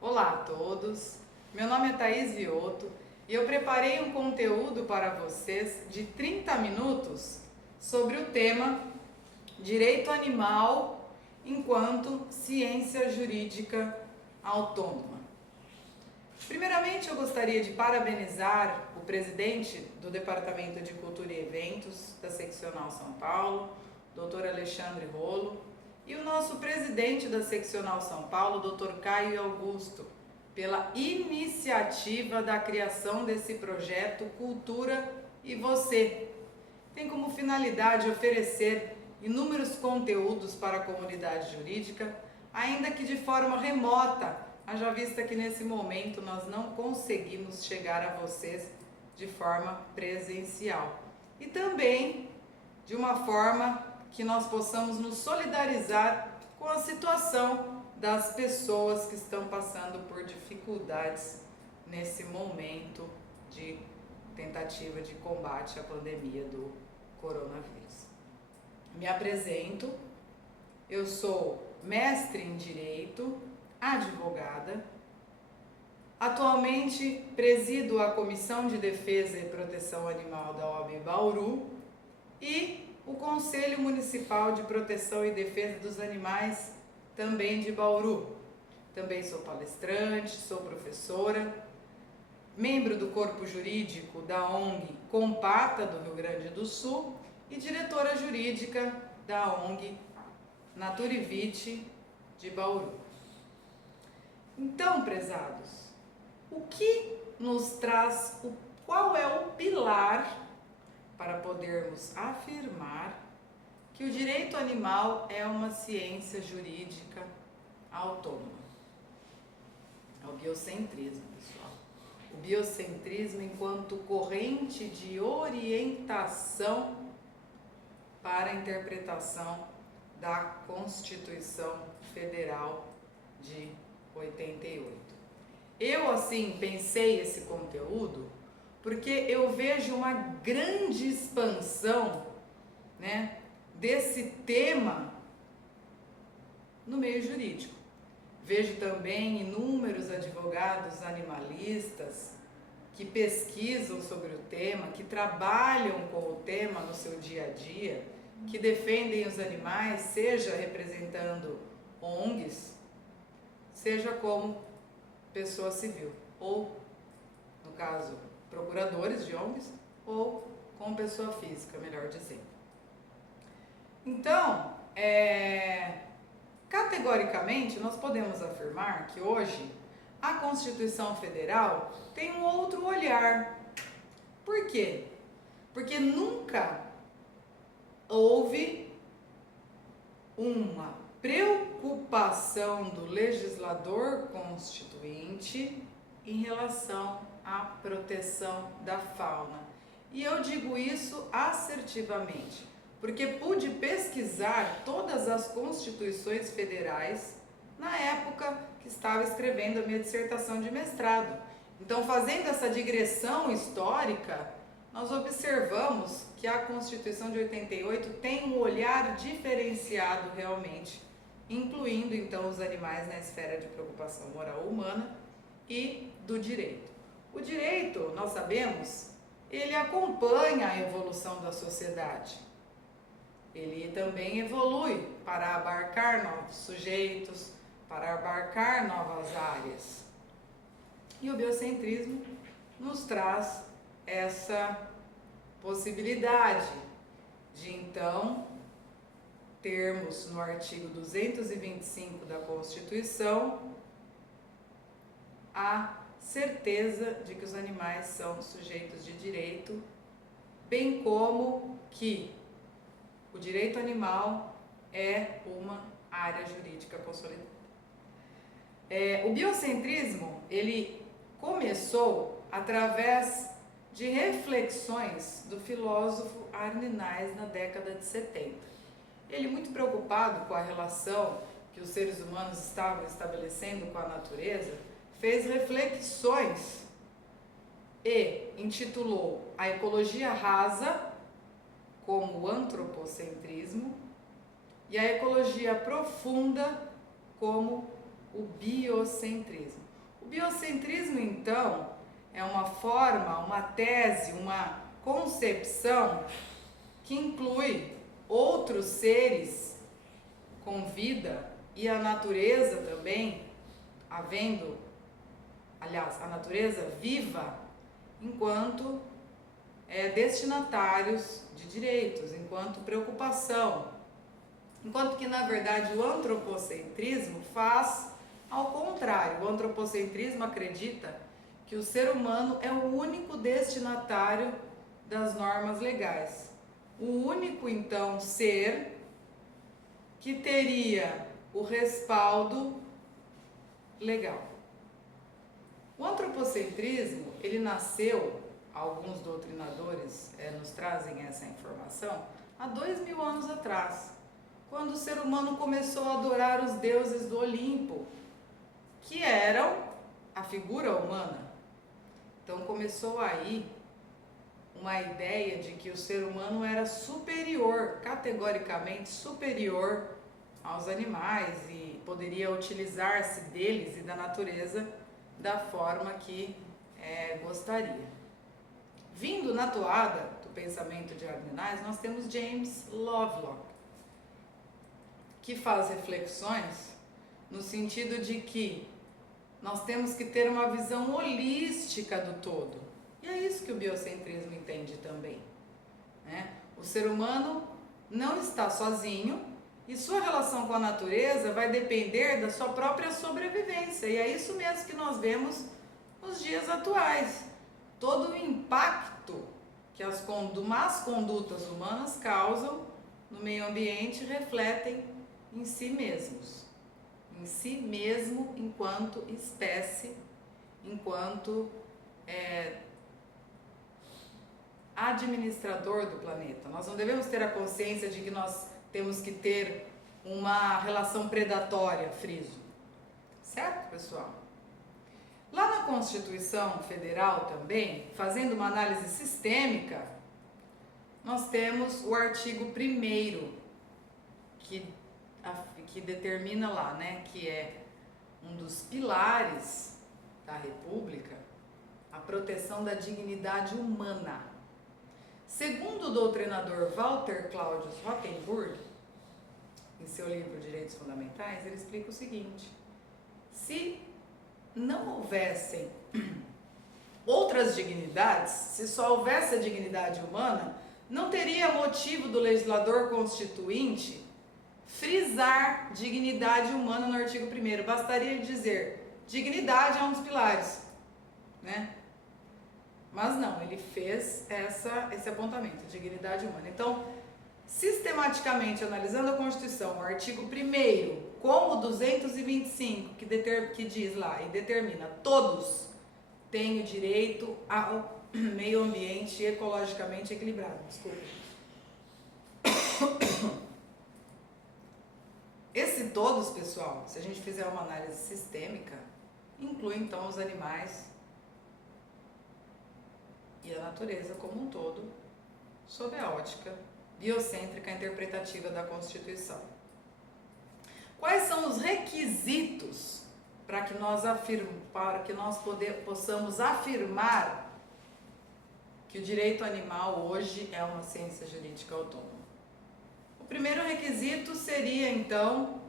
Olá a todos, meu nome é Thaís Vioto e eu preparei um conteúdo para vocês de 30 minutos sobre o tema Direito Animal enquanto ciência jurídica autônoma. Primeiramente, eu gostaria de parabenizar o presidente do Departamento de Cultura e Eventos da Seccional São Paulo, Dr. Alexandre Rolo, e o nosso presidente da Seccional São Paulo, Dr. Caio Augusto, pela iniciativa da criação desse projeto Cultura e Você. Tem como finalidade oferecer inúmeros conteúdos para a comunidade jurídica, ainda que de forma remota, haja vista que nesse momento nós não conseguimos chegar a vocês de forma presencial. E também de uma forma que nós possamos nos solidarizar com a situação das pessoas que estão passando por dificuldades nesse momento de tentativa de combate à pandemia do coronavírus. Me apresento, eu sou mestre em Direito, advogada, atualmente presido a Comissão de Defesa e Proteção Animal da OAB Bauru e o Conselho Municipal de Proteção e Defesa dos Animais também de Bauru. Também sou palestrante, sou professora, membro do corpo jurídico da ONG Compata do Rio Grande do Sul e diretora jurídica da ONG Naturivite de Bauru. Então, prezados, o que nos traz, qual é o pilar para podermos afirmar que o direito animal é uma ciência jurídica autônoma? É o biocentrismo, pessoal. O biocentrismo enquanto corrente de orientação para a interpretação da Constituição Federal de 88. Eu, assim, pensei esse conteúdo porque eu vejo uma grande expansão, né, desse tema no meio jurídico. Vejo também inúmeros advogados animalistas que pesquisam sobre o tema, que trabalham com o tema no seu dia a dia, que defendem os animais, seja representando ONGs, seja como pessoa civil, ou, no caso, procuradores de ONGs, ou como pessoa física, melhor dizendo. Então, categoricamente, nós podemos afirmar que hoje a Constituição Federal tem um outro olhar. Por quê? Porque nunca houve uma preocupação do legislador constituinte em relação à proteção da fauna. E eu digo isso assertivamente, porque pude pesquisar todas as constituições federais na época que estava escrevendo a minha dissertação de mestrado. Então, fazendo essa digressão histórica, nós observamos que a Constituição de 88 tem um olhar diferenciado realmente, incluindo então os animais na esfera de preocupação moral humana e do direito. O direito, nós sabemos, ele acompanha a evolução da sociedade. Ele também evolui para abarcar novos sujeitos, para abarcar novas áreas. E o biocentrismo nos traz essa possibilidade de então termos no artigo 225 da Constituição a certeza de que os animais são sujeitos de direito, bem como que o direito animal é uma área jurídica consolidada. O biocentrismo, ele começou através de reflexões do filósofo Arne Naess na década de 70. Ele, muito preocupado com a relação que os seres humanos estavam estabelecendo com a natureza, fez reflexões e intitulou a ecologia rasa como o antropocentrismo e a ecologia profunda como o biocentrismo. biocentrismo, então, é uma forma, uma tese, uma concepção que inclui outros seres com vida e a natureza também, a natureza viva, enquanto destinatários de direitos, enquanto preocupação. Enquanto que, na verdade, o antropocentrismo faz ao contrário. O antropocentrismo acredita que o ser humano é o único destinatário das normas legais. O único, então, ser que teria o respaldo legal. O antropocentrismo, ele nasceu, alguns doutrinadores nos trazem essa informação, há 2000 anos atrás, quando o ser humano começou a adorar os deuses do Olimpo, que eram a figura humana. Então começou aí uma ideia de que o ser humano era superior, categoricamente superior aos animais e poderia utilizar-se deles e da natureza da forma que gostaria. Vindo na toada do pensamento de Armenais, nós temos James Lovelock, que faz reflexões no sentido de que nós temos que ter uma visão holística do todo. E é isso que o biocentrismo entende também, né? O ser humano não está sozinho e sua relação com a natureza vai depender da sua própria sobrevivência. E é isso mesmo que nós vemos nos dias atuais. Todo o impacto que as más condutas humanas causam no meio ambiente refletem em si mesmos. Em si mesmo enquanto espécie, enquanto administrador do planeta. Nós não devemos ter a consciência de que nós temos que ter uma relação predatória, friso. Certo, pessoal? Lá na Constituição Federal também, fazendo uma análise sistêmica, nós temos o artigo 1º, que determina lá, né, que é um dos pilares da República, a proteção da dignidade humana. Segundo o doutrinador Walter Claudius Rothenburg, em seu livro Direitos Fundamentais, ele explica o seguinte: se não houvessem outras dignidades, se só houvesse a dignidade humana, não teria motivo do legislador constituinte frisar dignidade humana no artigo 1º. Bastaria ele dizer, dignidade é um dos pilares, né? Mas não, ele fez esse apontamento, dignidade humana. Então, sistematicamente analisando a Constituição, o artigo 1º, como o 225, que diz lá e determina, todos têm o direito ao meio ambiente ecologicamente equilibrado. Desculpa. Esse todos, pessoal, se a gente fizer uma análise sistêmica, inclui então os animais e a natureza como um todo, sob a ótica biocêntrica interpretativa da Constituição. Quais são os requisitos para que nós possamos afirmar que o direito animal hoje é uma ciência jurídica autônoma? O primeiro requisito seria, então,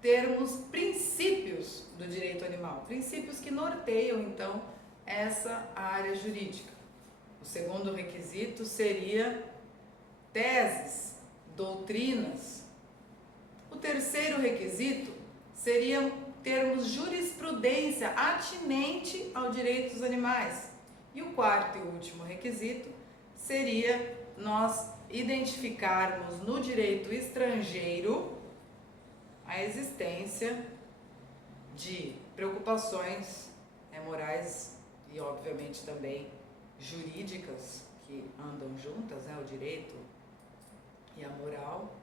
termos princípios do direito animal, princípios que norteiam, então, essa área jurídica. O segundo requisito seria teses, doutrinas. O terceiro requisito seria termos jurisprudência atinente ao direito dos animais. E o quarto e último requisito seria nós identificarmos no direito estrangeiro a existência de preocupações morais e, obviamente, também jurídicas que andam juntas, né, o direito e a moral,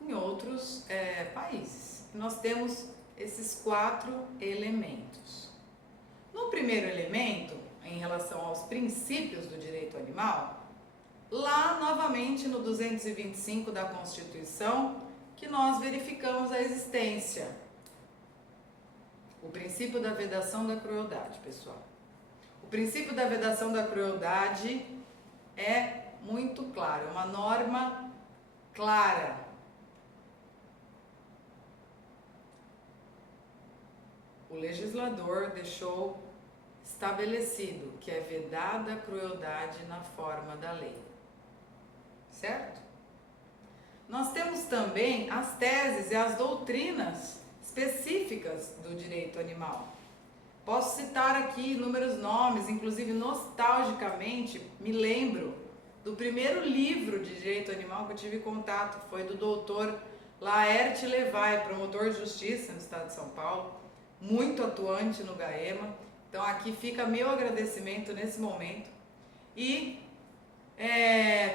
em outros países. Nós temos esses 4 elementos. No primeiro elemento, em relação aos princípios do direito animal, lá novamente no 225 da Constituição, que nós verificamos a existência O princípio da vedação da crueldade, pessoal. O princípio da vedação da crueldade é muito claro, é uma norma clara. O legislador deixou estabelecido que é vedada a crueldade na forma da lei. Certo? Nós temos também as teses e as doutrinas específicas do direito animal. Posso citar aqui inúmeros nomes, inclusive nostalgicamente me lembro do primeiro livro de direito animal que eu tive contato, foi do doutor Laerte Levay, promotor de justiça no estado de São Paulo, muito atuante no GAEMA. Então aqui fica meu agradecimento nesse momento. E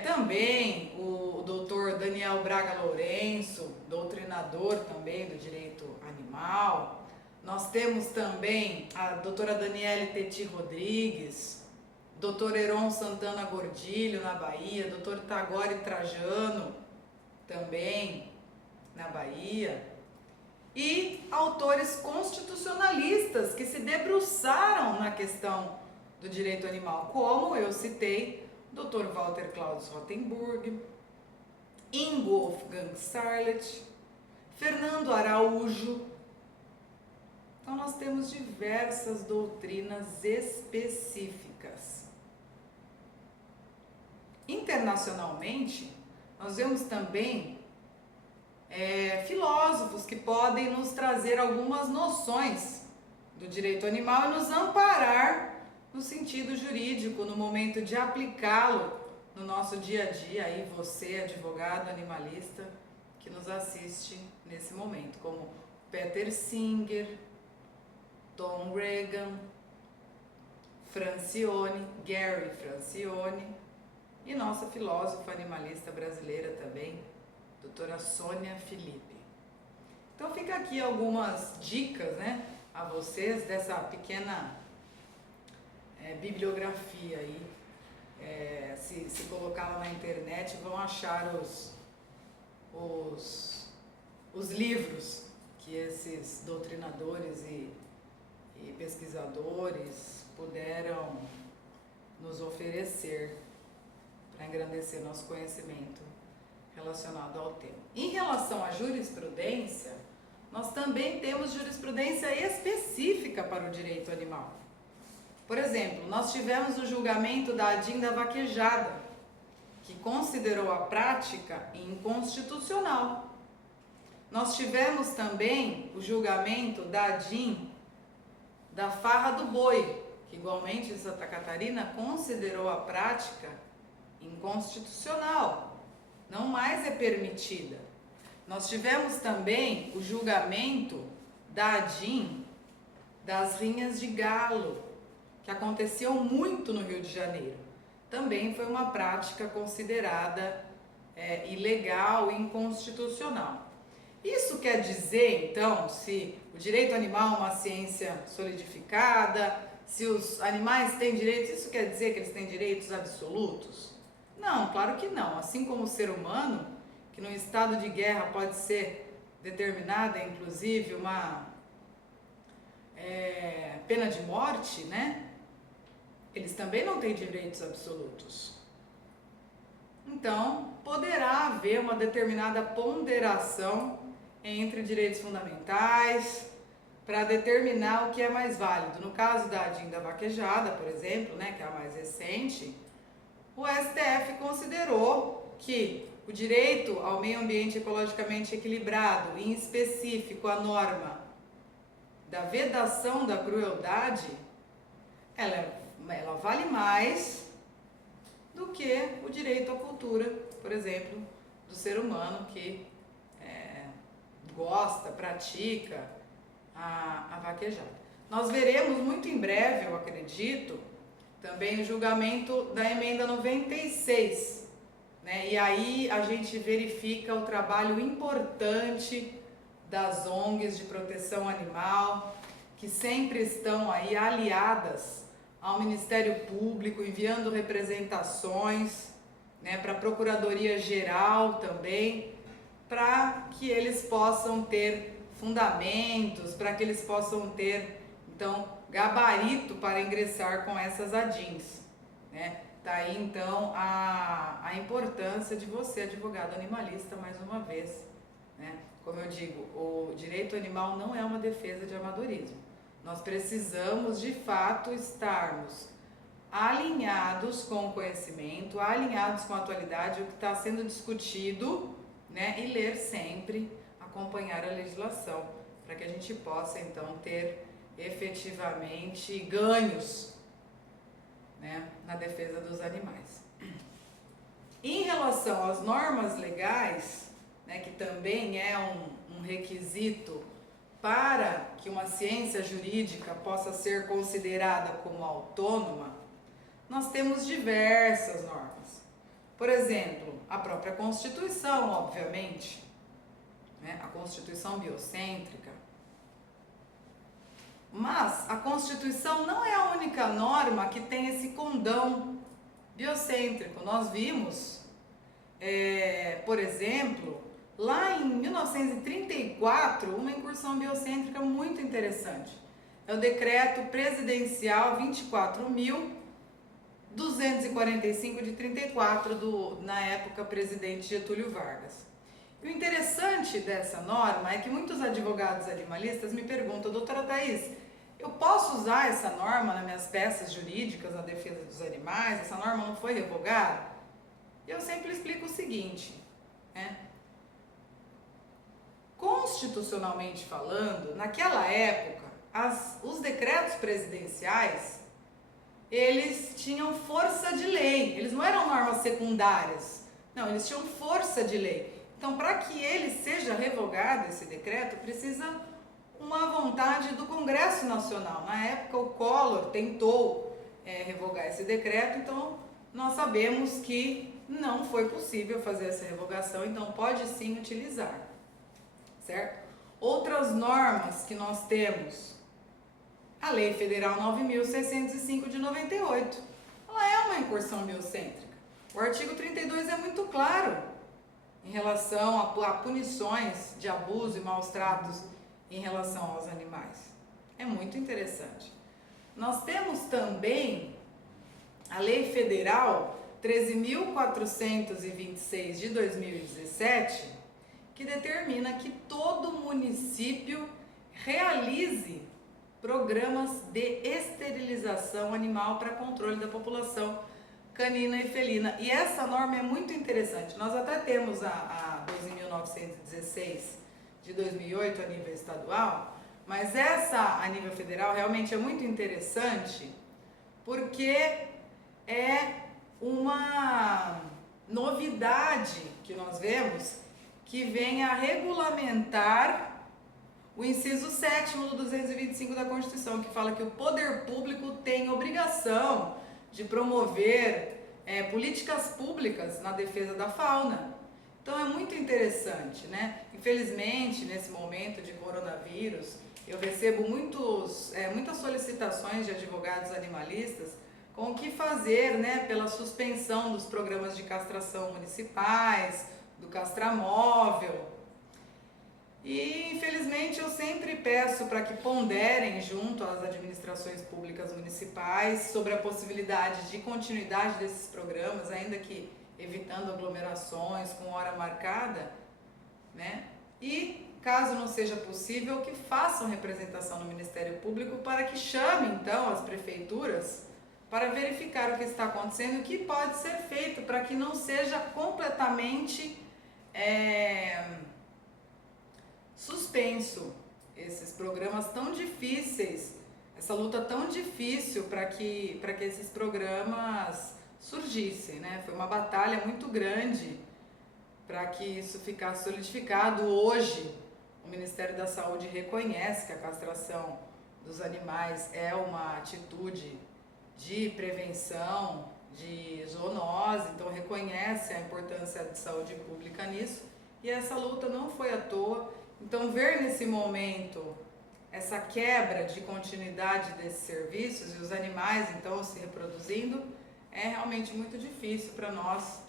também o doutor Daniel Braga Lourenço, doutrinador também do direito animal. Nós temos também a doutora Daniele Teti Rodrigues, doutor Heron Santana Gordilho na Bahia, doutor Tagore Trajano também na Bahia. E autores constitucionalistas que se debruçaram na questão do direito animal, como eu citei, Dr. Walter Claudius Rothenburg, Ingolf Sarlet, Fernando Araújo. Então nós temos diversas doutrinas específicas. Internacionalmente, nós vemos também filósofos que podem nos trazer algumas noções do direito animal e nos amparar no sentido jurídico, no momento de aplicá-lo no nosso dia a dia. Aí você, advogado animalista, que nos assiste nesse momento, como Peter Singer, Tom Regan, Francione, Gary Francione, e nossa filósofa animalista brasileira também, doutora Sônia Felipe. Então fica aqui algumas dicas, né, a vocês dessa pequena bibliografia aí. Se colocar lá na internet vão achar os livros que esses doutrinadores e pesquisadores puderam nos oferecer para engrandecer nosso conhecimento relacionado ao tema. Em relação à jurisprudência, nós também temos jurisprudência específica para o direito animal. Por exemplo, nós tivemos o julgamento da ADIM da vaquejada, que considerou a prática inconstitucional. Nós tivemos também o julgamento da ADIM da farra do boi, que igualmente em Santa Catarina considerou a prática inconstitucional, não mais é permitida. Nós tivemos também o julgamento da ADIM das rinhas de galo, que aconteciam muito no Rio de Janeiro. Também foi uma prática considerada ilegal e inconstitucional. Isso quer dizer, então, se o direito animal é uma ciência solidificada, se os animais têm direitos, isso quer dizer que eles têm direitos absolutos? Não, claro que não. Assim como o ser humano, que no estado de guerra pode ser determinada, inclusive, uma pena de morte, né? Eles também não têm direitos absolutos. Então, poderá haver uma determinada ponderação entre direitos fundamentais para determinar o que é mais válido. No caso da ADIM da vaquejada, por exemplo, né, que é a mais recente, o STF considerou que o direito ao meio ambiente ecologicamente equilibrado, em específico a norma da vedação da crueldade, ela vale mais do que o direito à cultura, por exemplo, do ser humano que gosta, pratica a vaquejada. Nós veremos muito em breve, eu acredito, também o julgamento da emenda 96, né? E aí a gente verifica o trabalho importante das ONGs de proteção animal, que sempre estão aí aliadas ao Ministério Público, enviando representações, né, para a Procuradoria Geral também, para que eles possam ter fundamentos para que eles possam ter, então, gabarito para ingressar com essas ADINs, né? Tá aí, então, a importância de você, advogado animalista, mais uma vez, né? Como eu digo, o direito animal não é uma defesa de amadorismo. Nós precisamos, de fato, estarmos alinhados com o conhecimento, alinhados com a atualidade, o que está sendo discutido, né? E ler sempre, acompanhar a legislação, para que a gente possa, então, ter efetivamente ganhos, né, na defesa dos animais. Em relação às normas legais, né, que também é um requisito para que uma ciência jurídica possa ser considerada como autônoma, nós temos diversas normas. Por exemplo, a própria Constituição, obviamente, né, a Constituição biocêntrica. Mas a Constituição não é a única norma que tem esse condão biocêntrico. Nós vimos, por exemplo, lá em 1934, uma incursão biocêntrica muito interessante. É o Decreto Presidencial 24.245 de 34, na época, presidente Getúlio Vargas. E o interessante dessa norma é que muitos advogados animalistas me perguntam: doutora Thaís, eu posso usar essa norma nas minhas peças jurídicas na defesa dos animais? Essa norma não foi revogada? E eu sempre explico o seguinte, né? Constitucionalmente falando, naquela época, os decretos presidenciais, eles tinham força de lei, eles não eram normas secundárias, não, eles tinham força de lei. Então, para que ele seja revogado, esse decreto, precisa uma vontade do Congresso Nacional. Na época, o Collor tentou revogar esse decreto, então nós sabemos que não foi possível fazer essa revogação, então pode sim utilizar, certo? Outras normas que nós temos, a Lei Federal 9.605 de 98, ela é uma incursão biocêntrica. O artigo 32 é muito claro em relação a punições de abuso e maus tratos em relação aos animais. É muito interessante. Nós temos também a Lei Federal 13.426 de 2017, que determina que todo município realize programas de esterilização animal para controle da população canina e felina. E essa norma é muito interessante. Nós até temos a 12.916 de 2008 a nível estadual, mas essa a nível federal realmente é muito interessante porque é uma novidade que nós vemos que vem a regulamentar o inciso 7º do 225 da Constituição, que fala que o poder público tem obrigação de promover políticas públicas na defesa da fauna. Então é muito interessante, né? Infelizmente, nesse momento de coronavírus, eu recebo muitas solicitações de advogados animalistas com o que fazer, né, pela suspensão dos programas de castração municipais, do castramóvel. E infelizmente eu sempre peço para que ponderem junto às administrações públicas municipais sobre a possibilidade de continuidade desses programas, ainda que evitando aglomerações com hora marcada, né? E caso não seja possível, que façam representação no Ministério Público para que chame então as prefeituras para verificar o que está acontecendo e o que pode ser feito para que não seja completamente suspenso esses programas tão difíceis, essa luta tão difícil para que esses programas surgissem, né? Foi uma batalha muito grande para que isso ficasse solidificado. Hoje, o Ministério da Saúde reconhece que a castração dos animais é uma atitude de prevenção de zoonose, então reconhece a importância de saúde pública nisso, e essa luta não foi à toa. Então, ver nesse momento essa quebra de continuidade desses serviços e os animais então se reproduzindo é realmente muito difícil para nós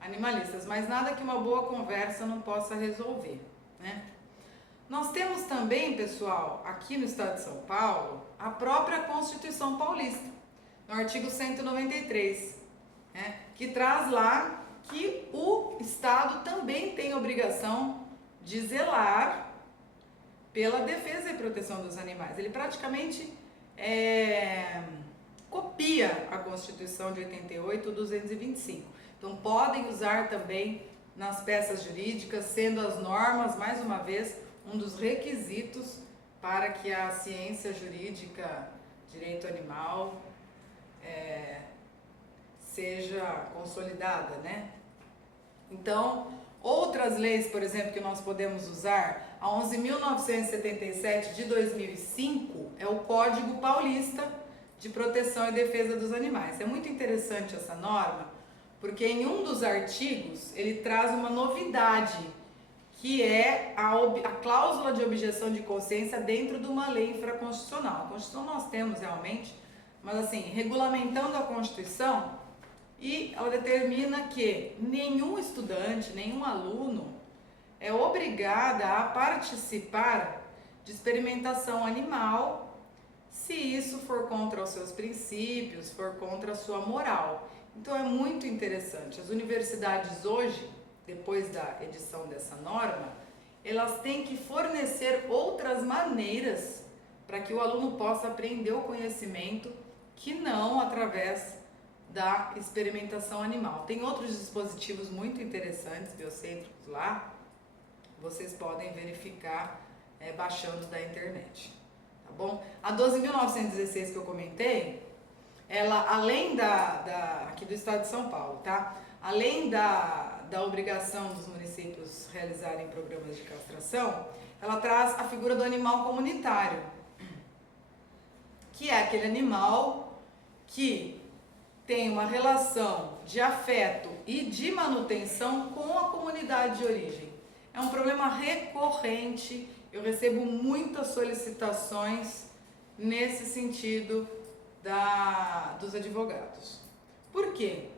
animalistas, mas nada que uma boa conversa não possa resolver, né? Nós temos também, pessoal, aqui no estado de São Paulo, a própria Constituição Paulista, no artigo 193, né, que traz lá que o Estado também tem obrigação de zelar pela defesa e proteção dos animais. Ele praticamente copia a Constituição de 88, 225. Então, podem usar também nas peças jurídicas, sendo as normas, mais uma vez, um dos requisitos para que a ciência jurídica, direito animal, seja consolidada, né? Então, outras leis, por exemplo, que nós podemos usar, a 11.977 de 2005 é o Código Paulista de Proteção e Defesa dos Animais. É muito interessante essa norma, porque em um dos artigos ele traz uma novidade, que é a cláusula de objeção de consciência dentro de uma lei infraconstitucional. A Constituição nós temos realmente, mas assim, regulamentando a Constituição, e ela determina que nenhum estudante, nenhum aluno é obrigada a participar de experimentação animal se isso for contra os seus princípios, for contra a sua moral. Então é muito interessante. As universidades hoje, depois da edição dessa norma, elas têm que fornecer outras maneiras para que o aluno possa aprender o conhecimento que não através da experimentação animal. Tem outros dispositivos muito interessantes, biocêntricos lá, vocês podem verificar baixando da internet, tá bom? A 12.916 que eu comentei, ela além aqui do estado de São Paulo, tá? Além da obrigação dos municípios realizarem programas de castração, ela traz a figura do animal comunitário, que é aquele animal que tem uma relação de afeto e de manutenção com a comunidade de origem. É um problema recorrente, eu recebo muitas solicitações nesse sentido dos advogados. Por quê?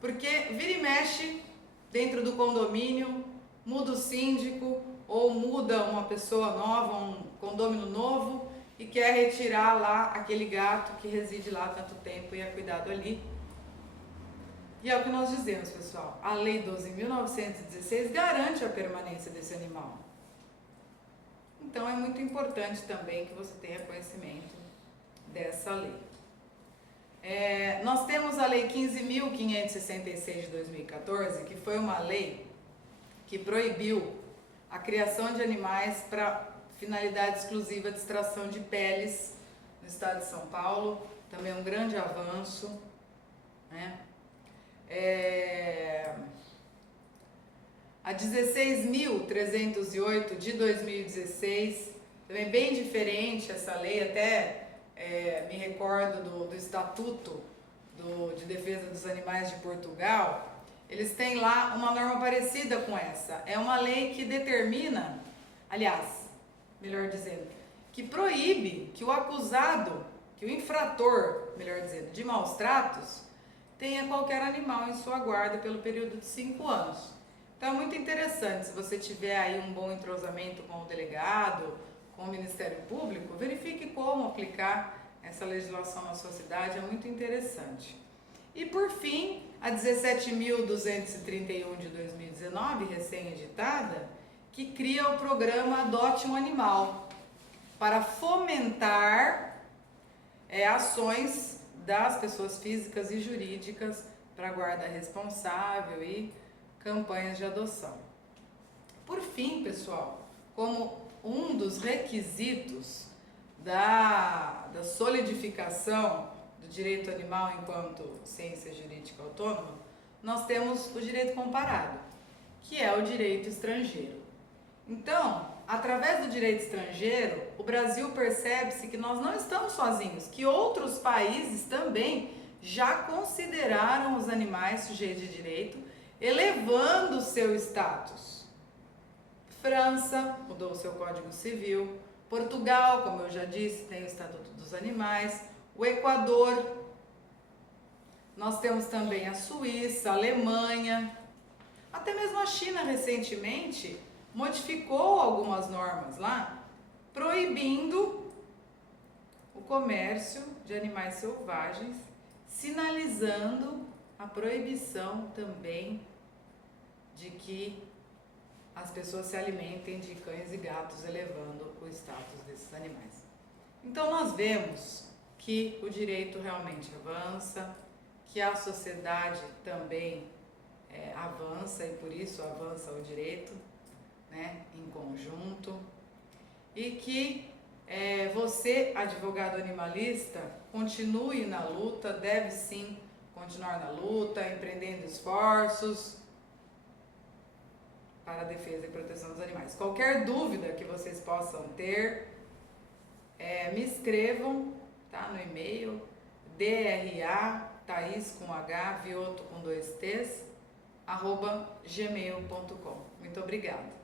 Porque vira e mexe dentro do condomínio, muda o síndico ou muda uma pessoa nova, um condômino novo e quer retirar lá aquele gato que reside lá há tanto tempo e é cuidado ali. E é o que nós dizemos, pessoal, a Lei 12.916 garante a permanência desse animal. Então é muito importante também que você tenha conhecimento dessa lei. Nós temos a Lei 15.566 de 2014, que foi uma lei que proibiu a criação de animais para finalidade exclusiva de extração de peles no estado de São Paulo. Também é um grande avanço, né? A 16.308 de 2016, também bem diferente essa lei, até me recordo do Estatuto de Defesa dos Animais de Portugal. Eles têm lá uma norma parecida com essa. É uma lei que determina, aliás, melhor dizendo, que proíbe que o acusado, que o infrator, melhor dizendo, de maus tratos, tenha qualquer animal em sua guarda pelo período de 5 anos. Então é muito interessante, se você tiver aí um bom entrosamento com o delegado, com o Ministério Público, verifique como aplicar essa legislação na sua cidade, é muito interessante. E por fim, a 17.231 de 2019, recém-editada, que cria o programa Adote um Animal, para fomentar ações das pessoas físicas e jurídicas para guarda responsável e campanhas de adoção. Por fim, pessoal, como um dos requisitos da solidificação do direito animal enquanto ciência jurídica autônoma, nós temos o direito comparado, que é o direito estrangeiro. Então, através do direito estrangeiro, o Brasil percebe-se que nós não estamos sozinhos, que outros países também já consideraram os animais sujeitos de direito, elevando o seu status. França mudou o seu Código Civil, Portugal, como eu já disse, tem o Estatuto dos Animais, o Equador, nós temos também a Suíça, a Alemanha, até mesmo a China recentemente modificou algumas normas lá, proibindo o comércio de animais selvagens, sinalizando a proibição também de que as pessoas se alimentem de cães e gatos, elevando o status desses animais. Então nós vemos que o direito realmente avança, que a sociedade também avança e por isso avança o direito, né, em conjunto, e que você, advogado animalista, continue na luta, deve sim continuar na luta, empreendendo esforços para a defesa e proteção dos animais. Qualquer dúvida que vocês possam ter, me escrevam, tá, no e-mail DRA Thaís com H, Vioto com 2 T's, @gmail.com. Muito obrigada.